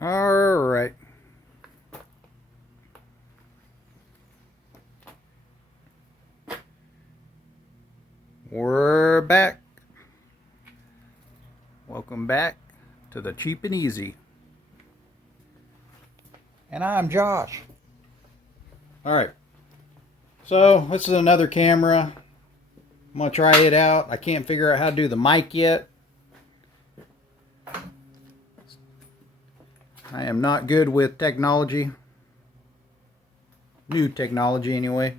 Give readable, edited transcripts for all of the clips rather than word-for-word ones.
All right. We're back. Welcome back to the Cheap and Easy. And I'm Josh. All right. So this is another camera. I'm going to try it out. I can't figure out how to do the mic yet. I am not good with technology. New technology anyway.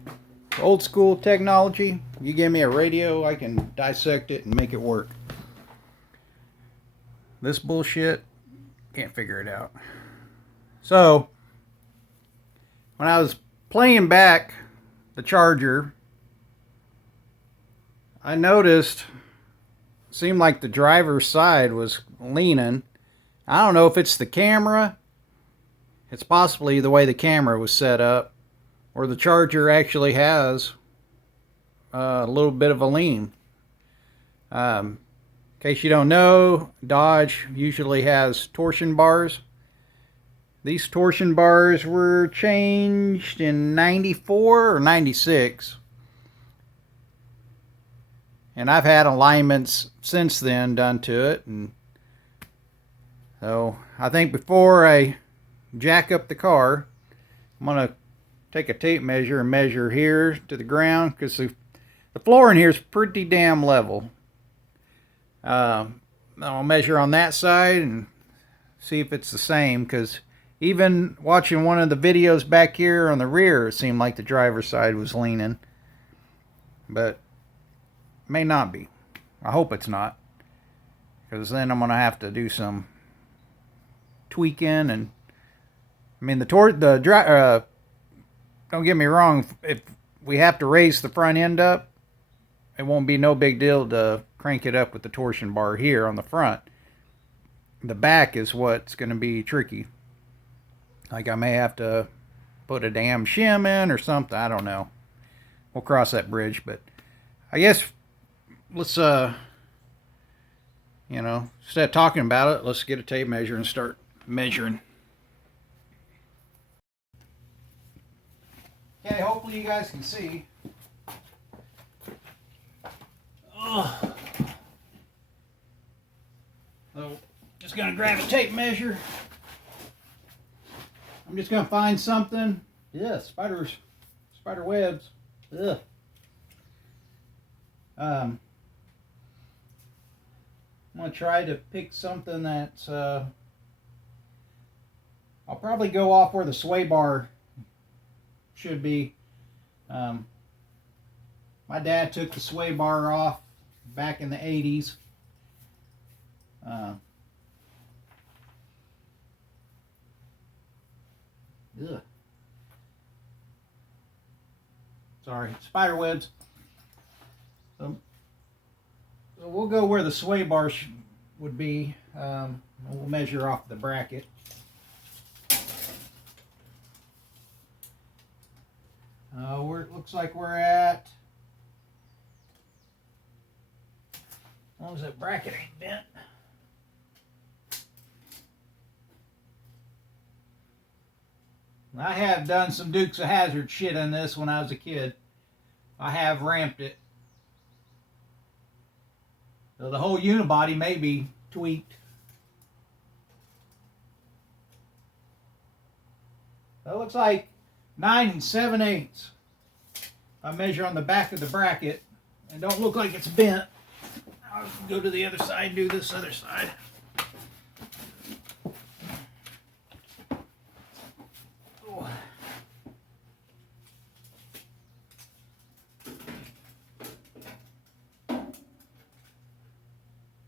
Old school technology, you give me a radio, I can dissect it and make it work. This bullshit, can't figure it out. So, when I was playing back the charger, I noticed it seemed like the driver's side was leaning. I don't know if it's the camera. It's possibly the way the camera was set up, or the charger actually has a little bit of a lean. In case you don't know, Dodge usually has torsion bars. These torsion bars were changed in 94 or 96. And I've had alignments since then done to it. And so I think before I jack up the car, I'm going to take a tape measure and measure here to the ground, because the floor in here is pretty damn level. I'll measure on that side and see if it's the same, because even watching one of the videos back here on the rear, it seemed like the driver's side was leaning, but it may not be. I hope it's not, because then I'm going to have to do some tweaking. And I mean, don't get me wrong, if we have to raise the front end up, it won't be no big deal to crank it up with the torsion bar here on the front. The back is what's going to be tricky. Like I may have to put a damn shim in or something. I don't know. We'll cross that bridge. But I guess let's, instead of talking about it, let's get a tape measure and start measuring. Okay, hopefully you guys can see. So, just gonna grab a tape measure. I'm just gonna find something. Yeah, spider webs. Ugh. I'm gonna try to pick something that's. I'll probably go off where the sway bar should be. My dad took the sway bar off back in the 80s. Sorry, spider webs. So we'll go where the sway bar would be. We'll measure off the bracket. Where it looks like we're at. As long as that bracket ain't bent. I have done some Dukes of Hazzard shit on this when I was a kid. I have ramped it. So the whole unibody may be tweaked. That looks like 9 7/8. I measure on the back of the bracket and don't look like it's bent. I'll go to the other side, do this other side. Oh.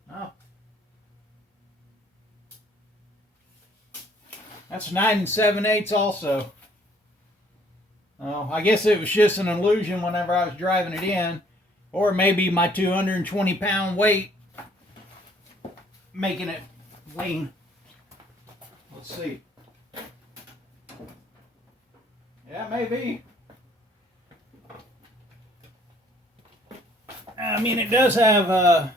Oh. That's 9 7/8 also. Oh, I guess it was just an illusion whenever I was driving it in. Or maybe my 220-pound weight making it lean. Let's see. Yeah, maybe. I mean, it does have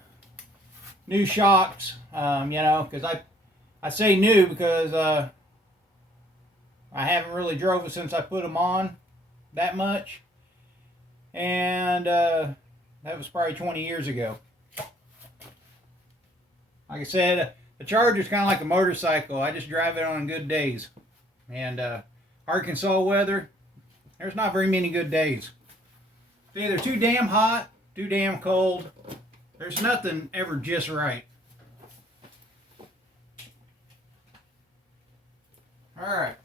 new shocks, because I say new because I haven't really drove it since I put them on that much. And that was probably 20 years ago. Like I said, the Charger's kind of like a motorcycle. I just drive it on good days. And Arkansas weather, there's not very many good days. It's either too damn hot, too damn cold. There's nothing ever just right. Alright.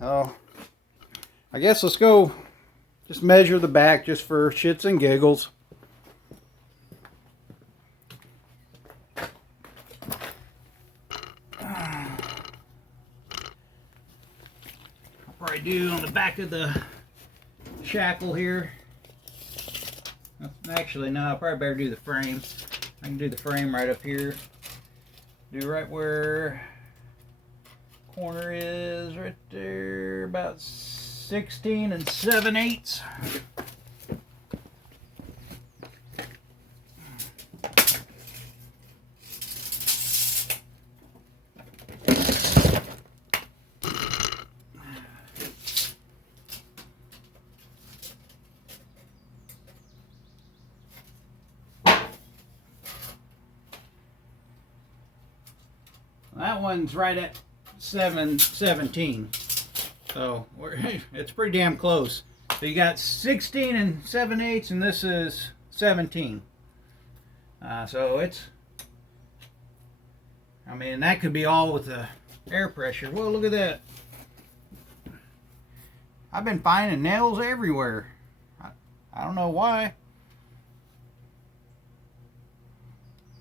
Oh, I guess let's go just measure the back just for shits and giggles. I'll probably do on the back of the shackle here. Actually, no, I probably better do the frame. I can do the frame right up here. Do right where corner is, right there, about 16 7/8. That one's right at 7/17, so it's pretty damn close. So you got 16 7/8, and this is 17. So it's, I mean, that could be all with the air pressure. Well, look at that. I've been finding nails everywhere. I don't know why.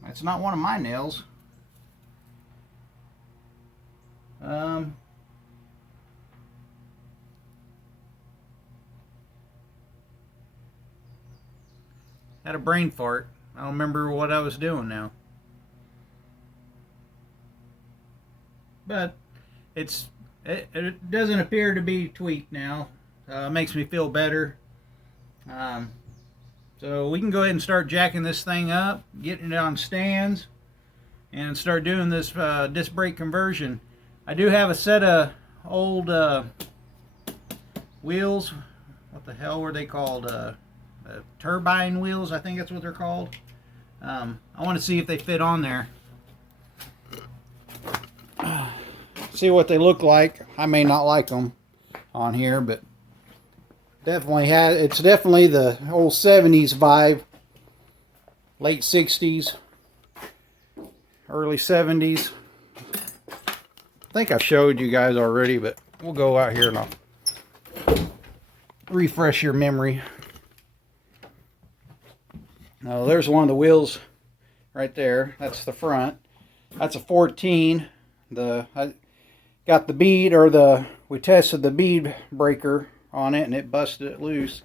It's not one of my nails. Had a brain fart. I don't remember what I was doing now. But it doesn't appear to be tweaked now. It makes me feel better. So we can go ahead and start jacking this thing up, getting it on stands, and start doing this disc brake conversion. I do have a set of old wheels. What the hell were they called? Turbine wheels, I think that's what they're called. I want to see if they fit on there. See what they look like. I may not like them on here, but definitely it's definitely the old 70s vibe. Late 60s, early 70s. I think I've showed you guys already, but we'll go out here and I'll refresh your memory. Now there's one of the wheels right there. That's the front. That's a 14. I got the bead, or we tested the bead breaker on it and it busted it loose.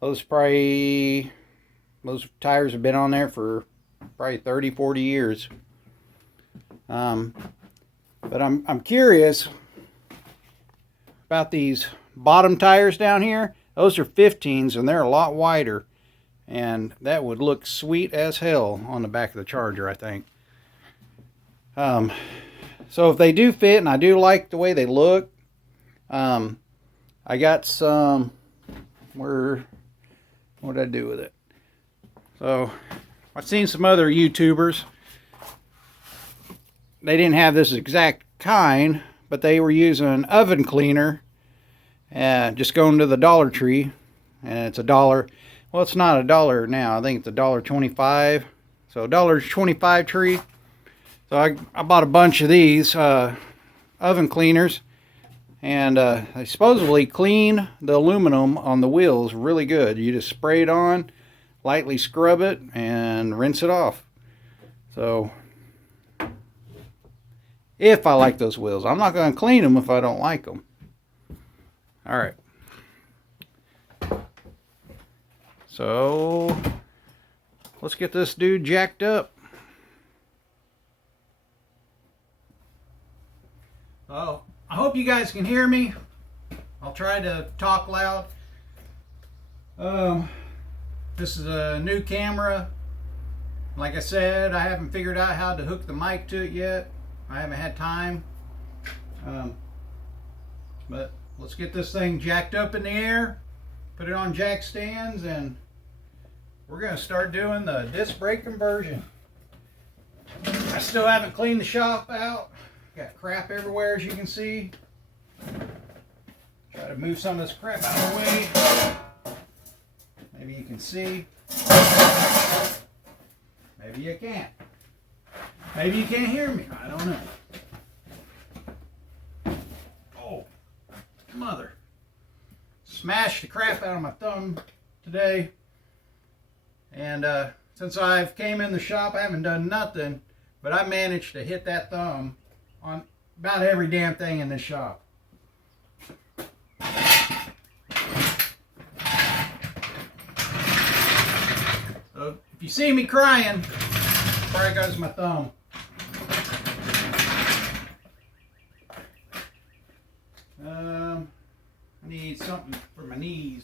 Those tires have been on there for probably 30-40 years. But I'm curious about these bottom tires down here. Those are 15s and they're a lot wider, and that would look sweet as hell on the back of the Charger, I think. So if they do fit, and I do like the way they look, I got some, what did I do with it? So I've seen some other YouTubers. They didn't have this exact kind, but they were using an oven cleaner, just going to the Dollar Tree, and it's $1. Well, it's not $1 now. I think it's $1.25. So $1.25 tree. So I bought a bunch of these oven cleaners, and they supposedly clean the aluminum on the wheels really good. You just spray it on, lightly scrub it, and rinse it off. So if I like those wheels, I'm not going to clean them if I don't like them. All right. So let's get this dude jacked up. Oh, I hope you guys can hear me. I'll try to talk loud. This is a new camera. Like I said, I haven't figured out how to hook the mic to it yet. I haven't had time. But let's get this thing jacked up in the air, put it on jack stands, and we're going to start doing the disc brake conversion. I still haven't cleaned the shop out. Got crap everywhere, as you can see. Try to move some of this crap out of the way. Maybe you can see. Maybe you can't. Maybe you can't hear me. I don't know. Oh, mother. Smashed the crap out of my thumb today. And since I've came in the shop, I haven't done nothing, but I managed to hit that thumb on about every damn thing in this shop. So if you see me crying, probably goes my thumb. I need something for my knees.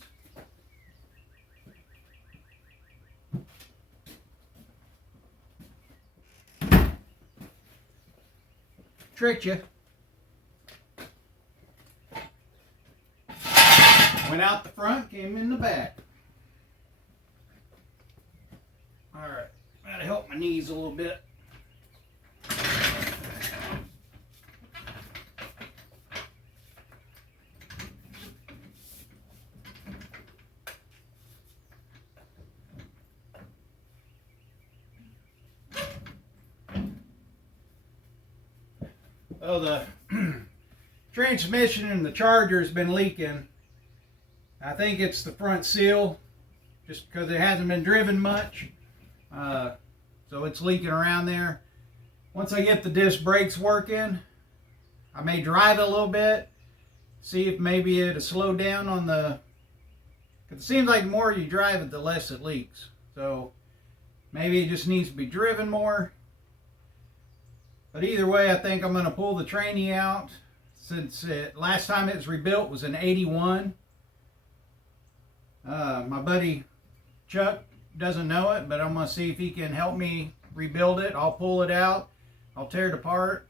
Tricked you. Went out the front, came in the back. Alright, gotta help my knees a little bit. Oh, the transmission in the Charger has been leaking. I think it's the front seal, just because it hasn't been driven much. So it's leaking around there. Once I get the disc brakes working, I may drive it a little bit, see if maybe it'll slow down on the... Because it seems like the more you drive it, the less it leaks. So maybe it just needs to be driven more. But either way, I think I'm going to pull the tranny out, since last time it was rebuilt was in '81. My buddy Chuck doesn't know it, but I'm going to see if he can help me rebuild it. I'll pull it out. I'll tear it apart.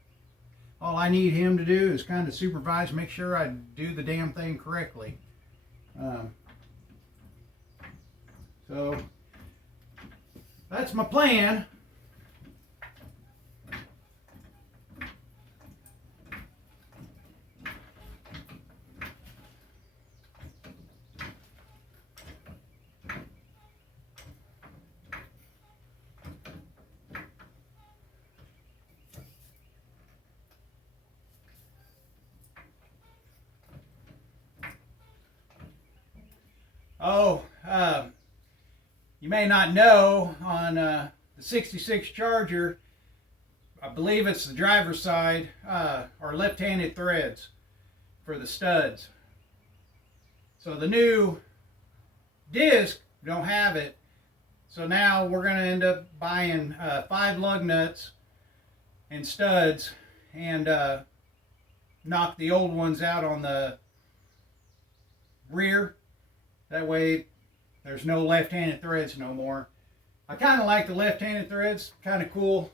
All I need him to do is kind of supervise, make sure I do the damn thing correctly. So that's my plan. Oh, you may not know, on the 66 Charger, I believe it's the driver's side, are left-handed threads for the studs. So the new disc don't have it. So now we're going to end up buying 5 lug nuts and studs and knock the old ones out on the rear. That way there's no left-handed threads no more. I kind of like the left-handed threads, kind of cool.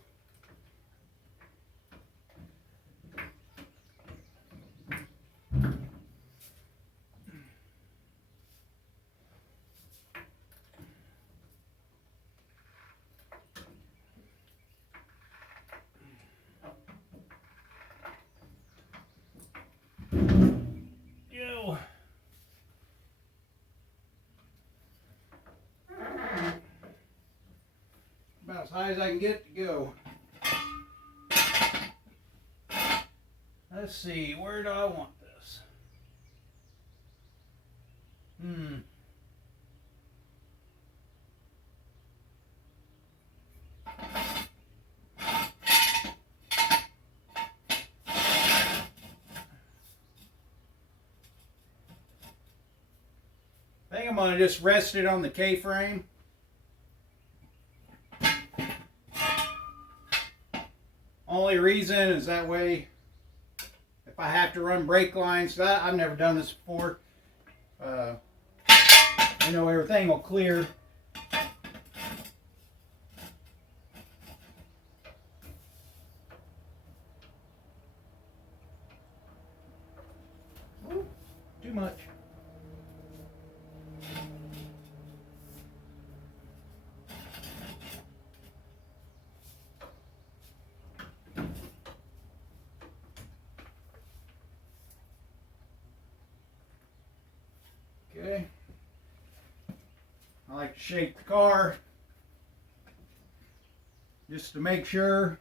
Yo. About as high as I can get to go. Let's see, where do I want this? I think I'm going to just rest it on the K-frame. Only reason is that way, if I have to run brake lines, I've never done this before. You know, everything will clear. too much. Okay. I like to shake the car just to make sure,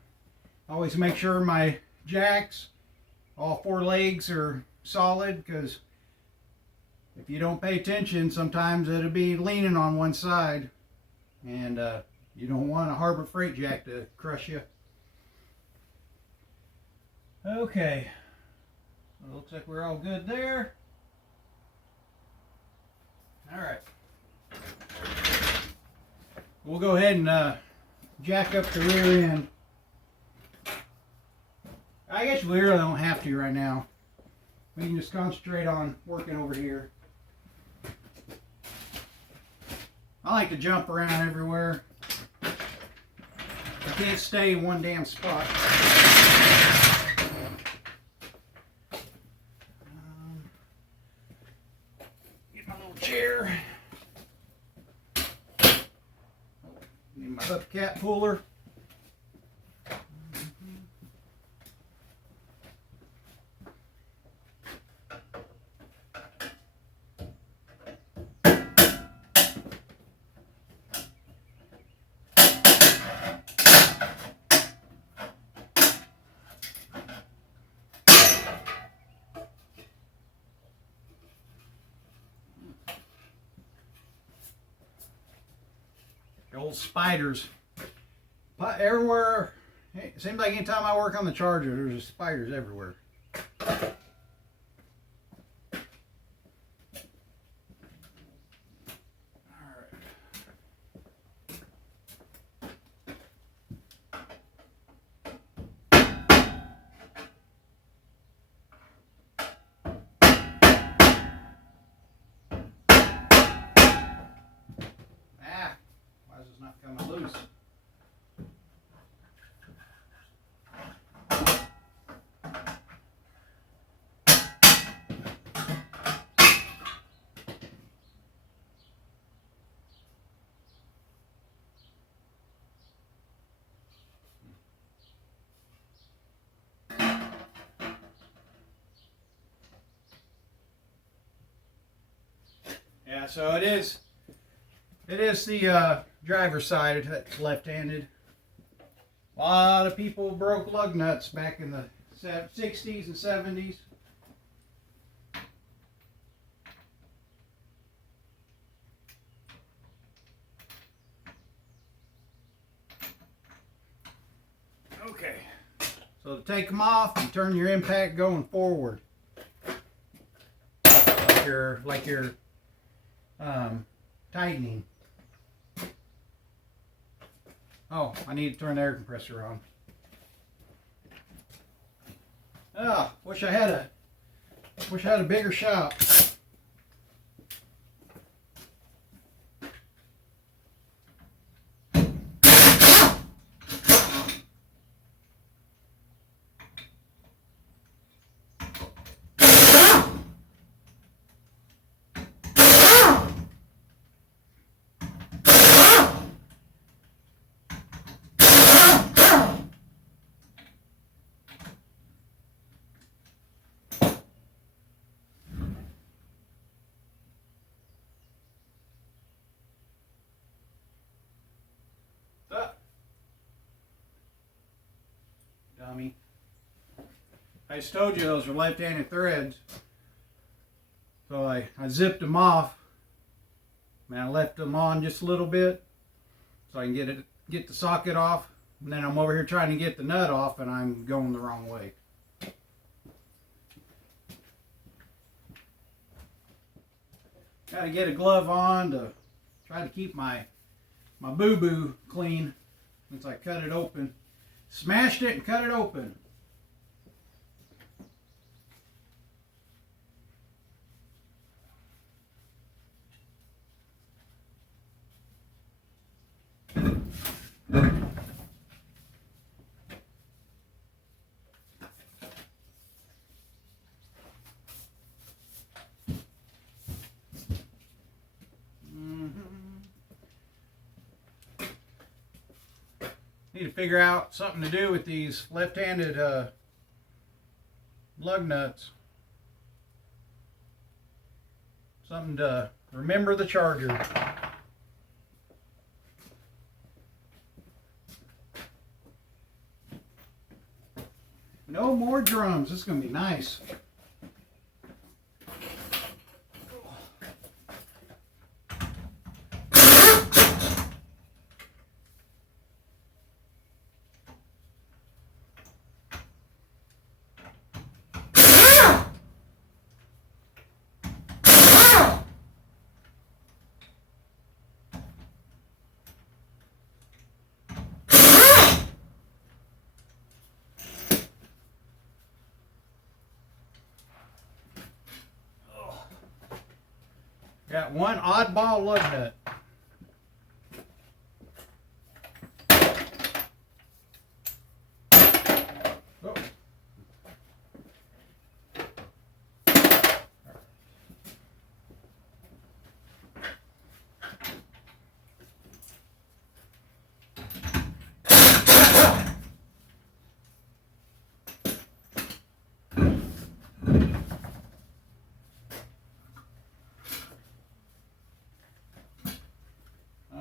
always make sure my jacks, all 4 legs are solid, because if you don't pay attention, sometimes it'll be leaning on one side, and you don't want a Harbor Freight jack to crush you. Okay, well, looks like we're all good there. All right, we'll go ahead and jack up the rear end. I guess we really don't have to right now. We can just concentrate on working over here. I like to jump around everywhere. I can't stay in one damn spot. Get my little chair. Need my hubcap puller. The old spiders. Everywhere. It seems like anytime I work on the Charger, there's just spiders everywhere. Not coming loose. Yeah, so it is the driver's side that's left-handed. A lot of people broke lug nuts back in the 60s and 70s. Okay, so to take them off, you turn your impact going forward, like you're tightening. Oh, I need to turn the air compressor on. Ah, wish I had a bigger shop. Dummy. I just told you those are left-handed threads. So I zipped them off. And I left them on just a little bit so I can get the socket off. And then I'm over here trying to get the nut off and I'm going the wrong way. Got to get a glove on to try to keep my boo-boo clean since I cut it open. Smashed it and cut it open. Need to figure out something to do with these left-handed lug nuts. Something to remember the charger. No more drums. This is going to be nice. Got one oddball lug nut.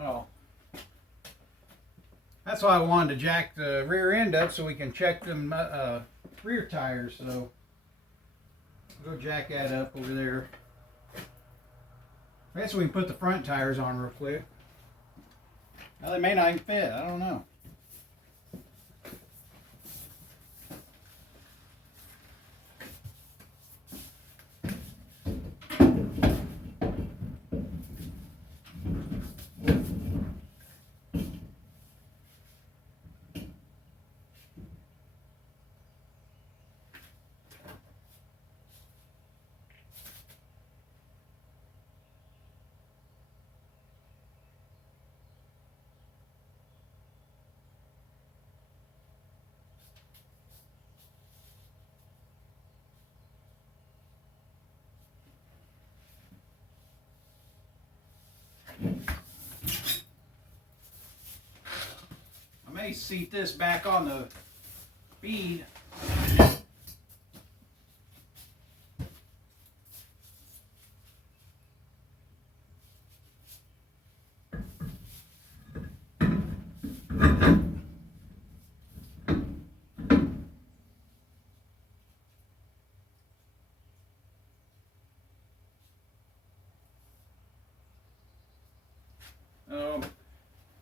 Oh. That's why I wanted to jack the rear end up so we can check them rear tires. So we'll go jack that up over there. I guess we can put the front tires on real quick. Now they may not even fit. I don't know. I may seat this back on the feed.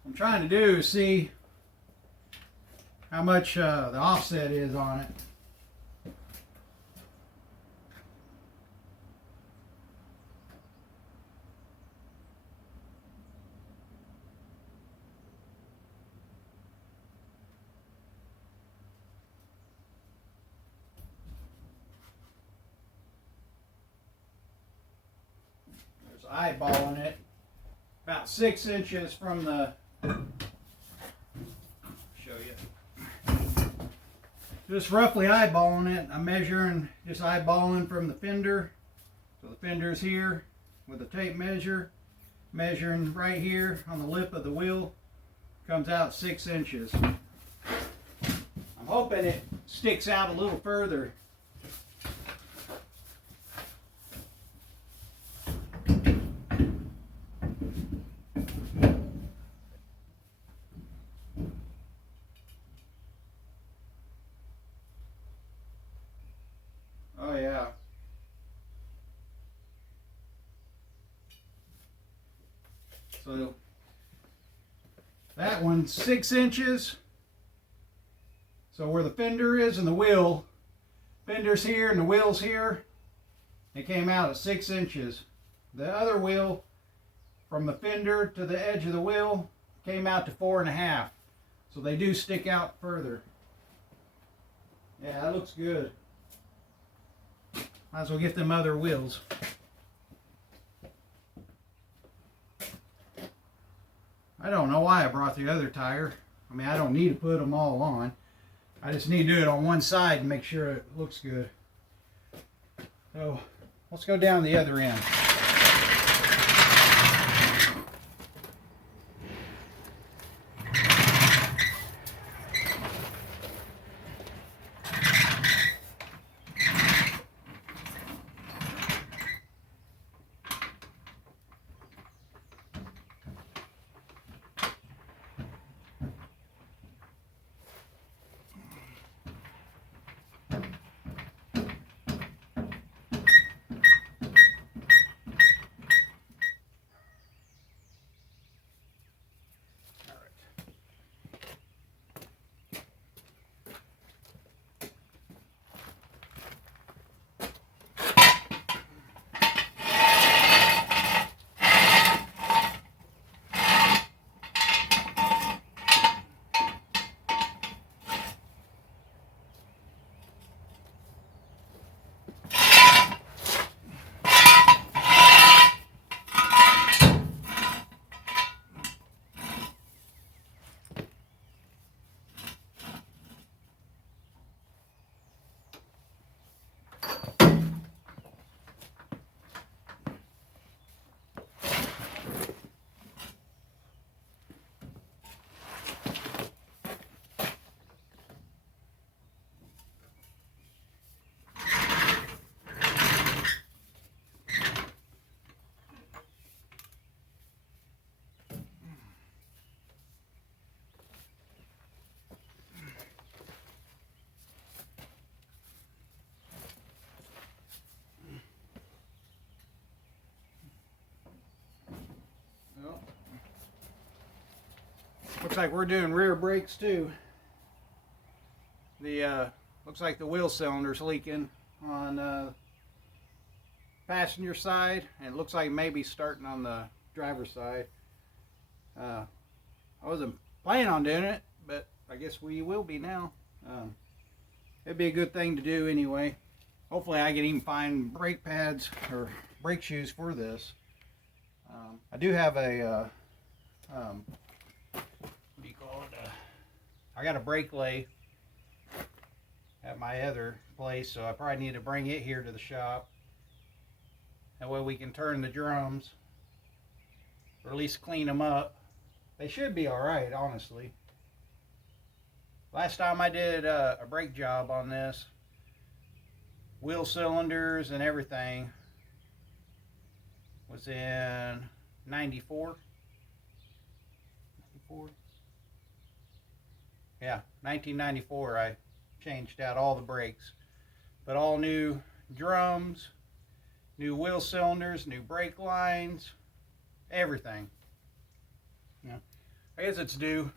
I'm trying to do is see how much the offset is on it. There's eyeballing it. About 6 inches from the, show you, just roughly eyeballing it. I'm measuring, just eyeballing from the fender. So the fender's here with a tape measure, measuring right here on the lip of the wheel, comes out 6 inches. I'm hoping it sticks out a little further. Oh yeah. So that one's 6 inches. So where the fender is and the wheel, fender's here and the wheel's here, it came out at 6 inches. The other wheel from the fender to the edge of the wheel came out to 4.5. So they do stick out further. Yeah, that looks good. Might as well get them other wheels. I don't know why I brought the other tire. I mean, I don't need to put them all on. I just need to do it on one side and make sure it looks good. So, let's go down the other end. Looks like we're doing rear brakes too. Looks like the wheel cylinder's leaking on passenger side, and it looks like maybe starting on the driver's side. I wasn't planning on doing it, but I guess we will be now. It'd be a good thing to do anyway. Hopefully I can even find brake pads or brake shoes for this. I do have a what do you call it? I got a brake lay at my other place, so I probably need to bring it here to the shop. That way we can turn the drums, or at least clean them up. They should be alright, honestly. Last time I did a brake job on this, wheel cylinders and everything, was in 94. Yeah, 1994. I changed out all the brakes, but all new drums, new wheel cylinders, new brake lines, everything. Yeah, I guess it's due.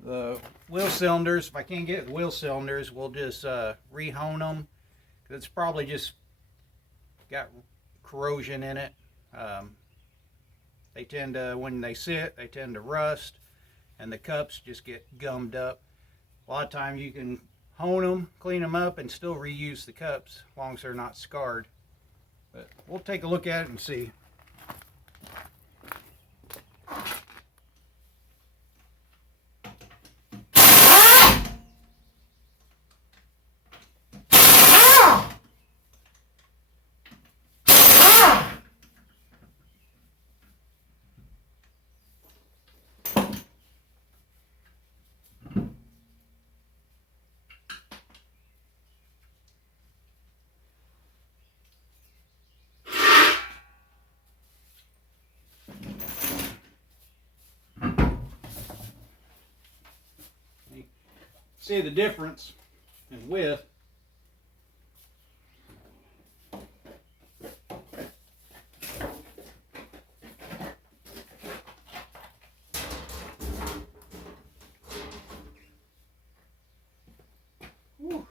The wheel cylinders, if I can't get the wheel cylinders, we'll just re-hone them. It's probably just got corrosion in it. They tend to, when they sit, they tend to rust, and the cups just get gummed up. A lot of times you can hone them, clean them up, and still reuse the cups as long as they're not scarred. But we'll take a look at it and see. See the difference in width. Whew.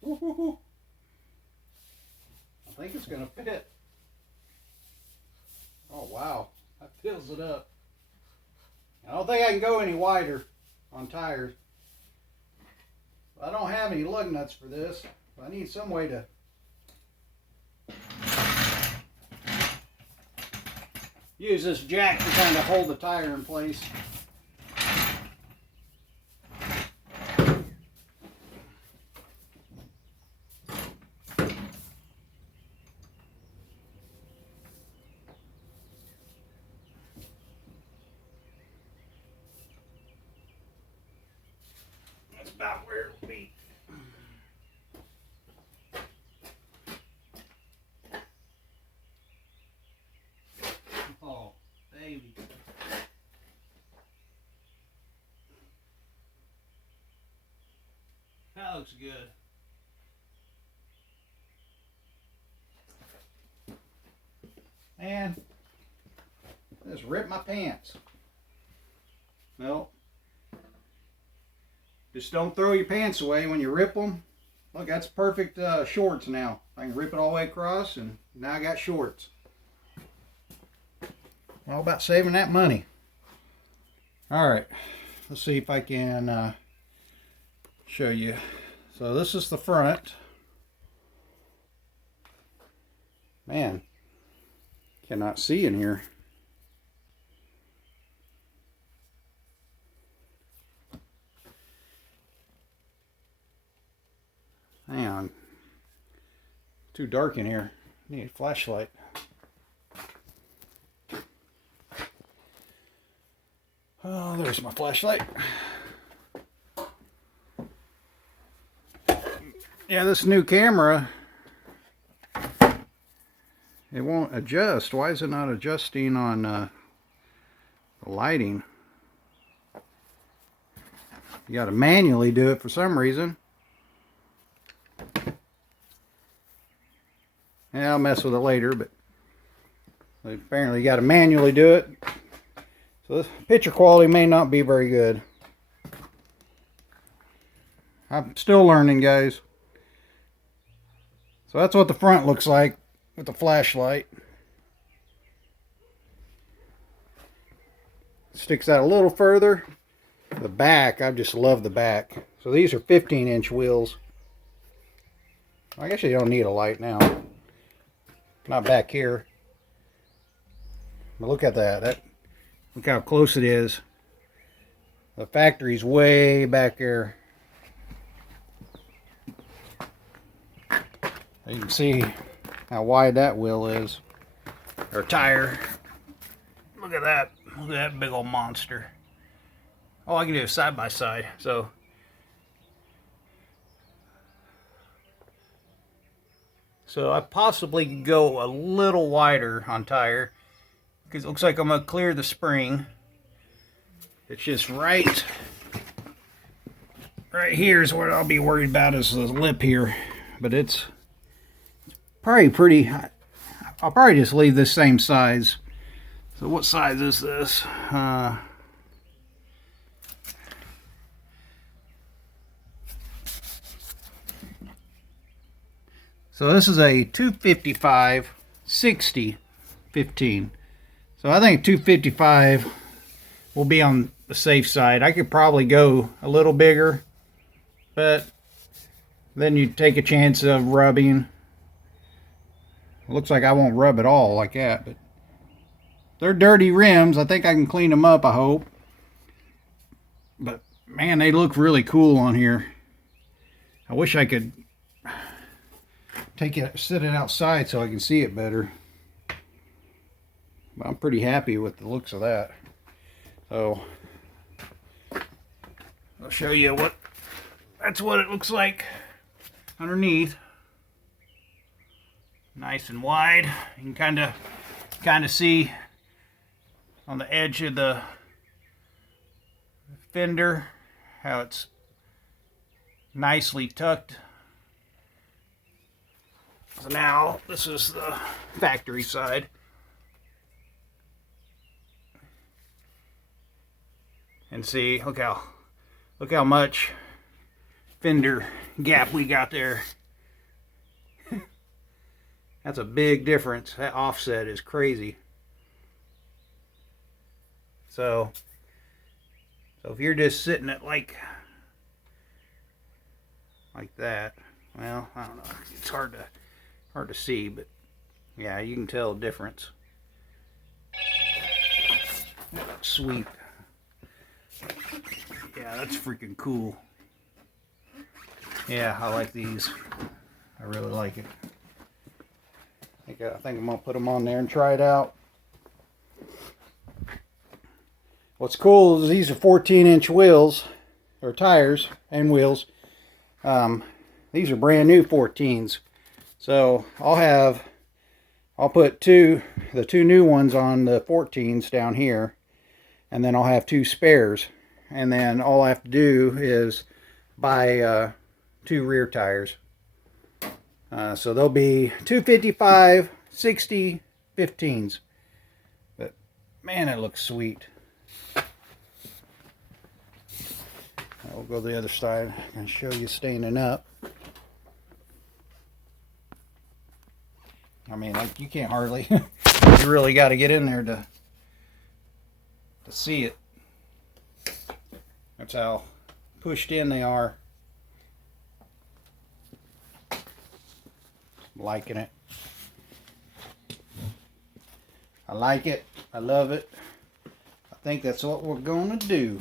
Woo-hoo-hoo. I think it's going to fit. Oh wow, that fills it up. I don't think I can go any wider on tires. I don't have any lug nuts for this. I need some way to use this jack to kind of hold the tire in place. That's about where it'll be. Oh, baby. That looks good. Man, I just ripped my pants. No. Just don't throw your pants away when you rip them. Look, that's perfect shorts now. I can rip it all the way across, and now I got shorts. All about saving that money. All right, let's see if I can show you. So this is the front. Man, cannot see in here. Hang on. too dark in here. Need a flashlight. Oh, there's my flashlight. Yeah, this new camera, it won't adjust. Why is it not adjusting on the lighting? You got to manually do it for some reason. Yeah, I'll mess with it later, but apparently you got to manually do it. So this picture quality may not be very good. I'm still learning, guys. So that's what the front looks like with the flashlight. Sticks out a little further. The back, I just love the back. So these are 15-inch wheels. I guess you don't need a light now. Not back here. But look at that. Look how close it is. The factory's way back there. You can see how wide that wheel is. Or tire. Look at that. Look at that big old monster. Oh, I can do it side by side. So I possibly could go a little wider on tire, because it looks like I'm going to clear the spring. It's just right here is what I'll be worried about, is the lip here. But it's probably pretty. I'll probably just leave this same size. So what size is this? So this is a 255 60 15. So I think 255 will be on the safe side. I could probably go a little bigger, but then you take a chance of rubbing. It looks like I won't rub at all like that, but they're dirty rims. I think I can clean them up, I hope. But man, they look really cool on here. I wish I could sit it outside so I can see it better. But I'm pretty happy with the looks of that. So I'll show you that's what it looks like underneath. Nice and wide. You can kind of see on the edge of the fender how it's nicely tucked. So now this is the factory side. And see, look how much fender gap we got there. That's a big difference. That offset is crazy. So if you're just sitting at like that, well, I don't know. It's hard to see, but yeah, you can tell the difference. Sweet. Yeah, that's freaking cool. Yeah, I like these. I really like it. I think I'm gonna put them on there and try it out. What's cool is these are 14-inch wheels, or tires and wheels. These are brand new 14s. So I'll put the two new ones on the 14s down here, and then I'll have two spares. And then all I have to do is buy 2 rear tires. So they'll be 255 60 15s. But man, it looks sweet. I'll go to the other side and show you standing up. I mean, like, you can't hardly. You really got to get in there to see it. That's how pushed in they are. Liking it. I like it. I love it. I think that's what we're going to do.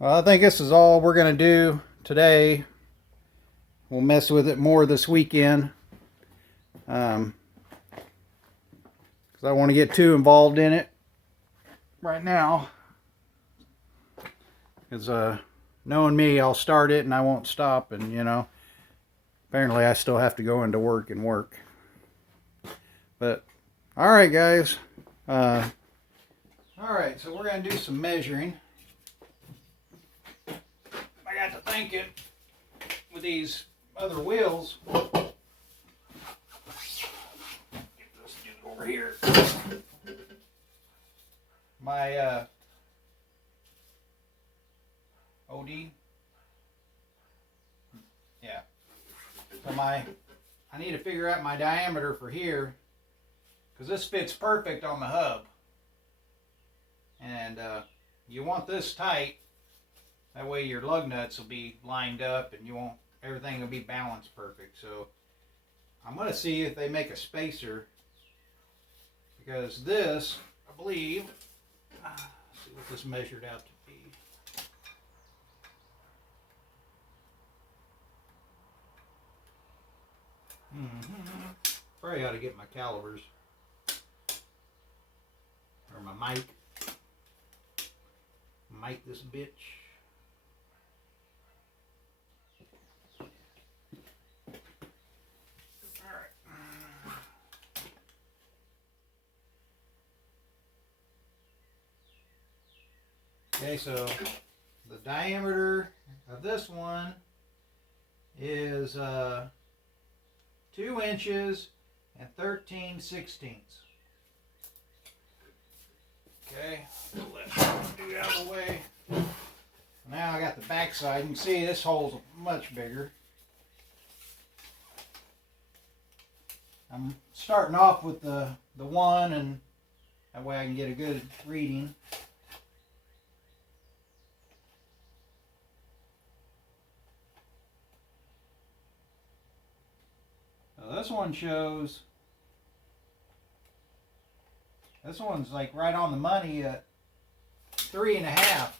Well, I think this is all we're going to do today. We'll mess with it more this weekend. Because I don't want to get too involved in it right now. Because knowing me, I'll start it and I won't stop. And, you know, apparently I still have to go into work and work. But, alright guys. Alright, so we're going to do some measuring. I got to thinking with these other wheels. Get this dude over here. My OD. Yeah. So I need to figure out my diameter for here, because this fits perfect on the hub. And you want this tight. That way your lug nuts will be lined up and everything will be balanced perfect. So I'm going to see if they make a spacer, because this, I believe, let's see what this measured out to be. Probably ought to get my calipers or my mic. Mic this bitch. Okay, so the diameter of this one is 2 inches and 13/16. Okay, let that do out of the way. Now I got the back side. You can see this hole's much bigger. I'm starting off with the one, and that way I can get a good reading. So this one shows, this one's like right on the money at 3.5.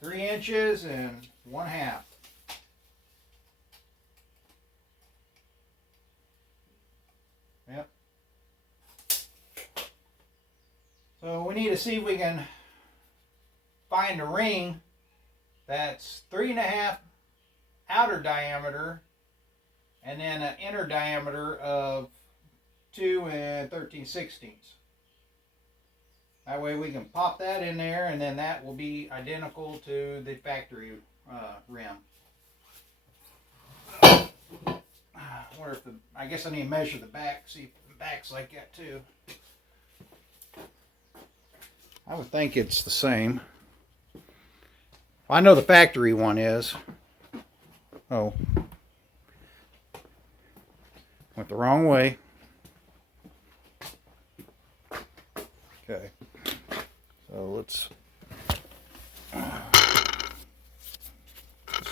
Three inches and 1/2. Yep. So we need to see if we can find a ring that's 3.5 outer diameter and then an inner diameter of 2 13/16. That way we can pop that in there, and then that will be identical to the factory rim. I wonder if I guess I need to measure the back, see if the back's like that too. I would think it's the same. I know the factory one is. Oh. Went the wrong way. Okay. So let's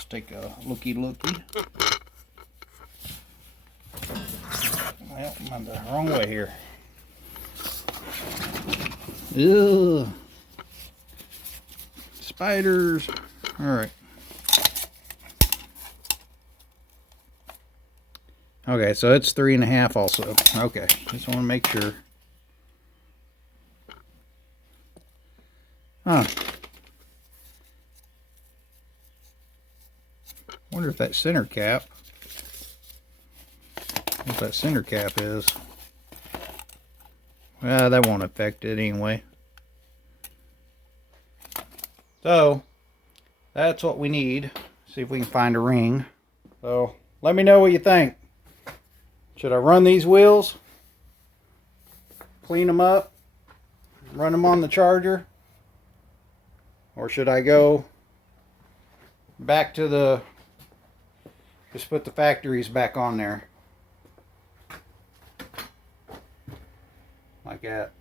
take a looky. Well, I'm the wrong way here. Ugh. Spiders. All right. Okay, so it's 3.5 also. Okay, just want to make sure. Huh. Wonder if that center cap, what that center cap is. Well, that won't affect it anyway. So, that's what we need. See if we can find a ring. So, let me know what you think. Should I run these wheels? Clean them up? Run them on the charger? Or should I go back to just put the factories back on there? Like that.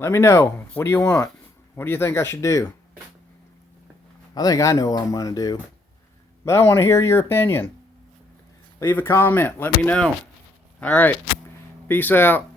Let me know. What do you want? What do you think I should do? I think I know what I'm going to do. But I want to hear your opinion. Leave a comment. Let me know. Alright. Peace out.